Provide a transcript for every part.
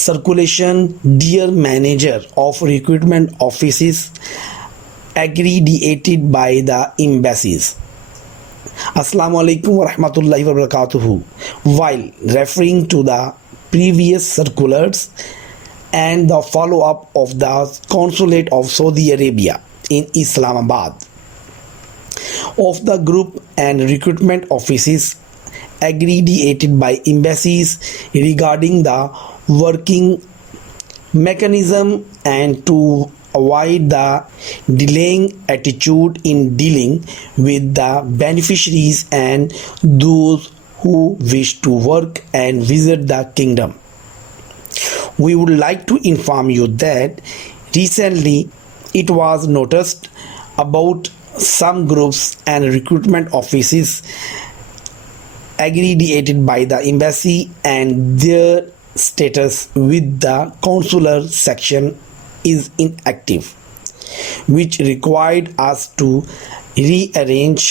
Circulation, dear manager of recruitment offices aggregated by the embassies. Assalamu alaikum wa rahmatullahi wa barakatuhu. While referring to the previous circulars and the follow-up of the Consulate of Saudi Arabia in Islamabad of the group and recruitment offices aggregated by embassies regarding the working mechanism and to avoid the delaying attitude in dealing with the beneficiaries and those who wish to work and visit the kingdom. We would like to inform you that recently it was noticed about some groups and recruitment offices aggregated by the embassy and their status with the consular section is inactive, which required us to rearrange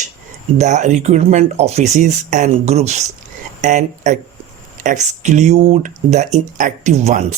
the recruitment offices and groups and exclude the inactive ones.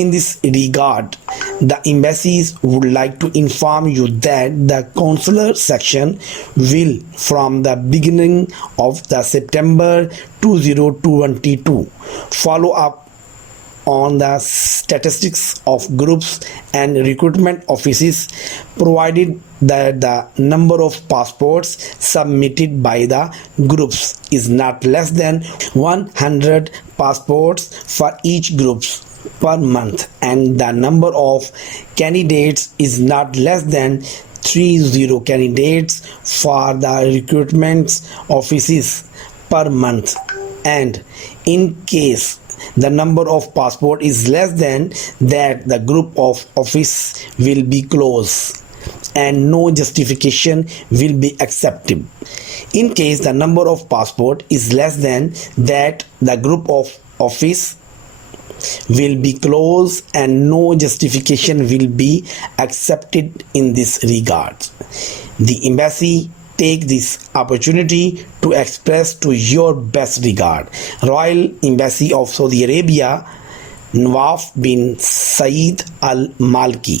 In this regard, the embassies would like to inform you that the consular section will, from the beginning of the September 2022, follow up on the statistics of groups and recruitment offices, provided that the number of passports submitted by the groups is not less than 100 passports for each group per month and the number of candidates is not less than 30 candidates for the recruitment offices per month, and in case the number of passport is less than that, the group of office will be closed and no justification will be accepted. In case the number of passport is less than that, the group of office will be closed and no justification will be accepted in this regard. The embassy take this opportunity to express to your best regard. Royal Embassy of Saudi Arabia, Nawaf bin Saeed Al Malki.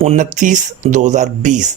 29 2020.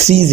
30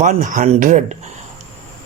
100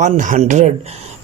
100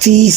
30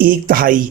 1/3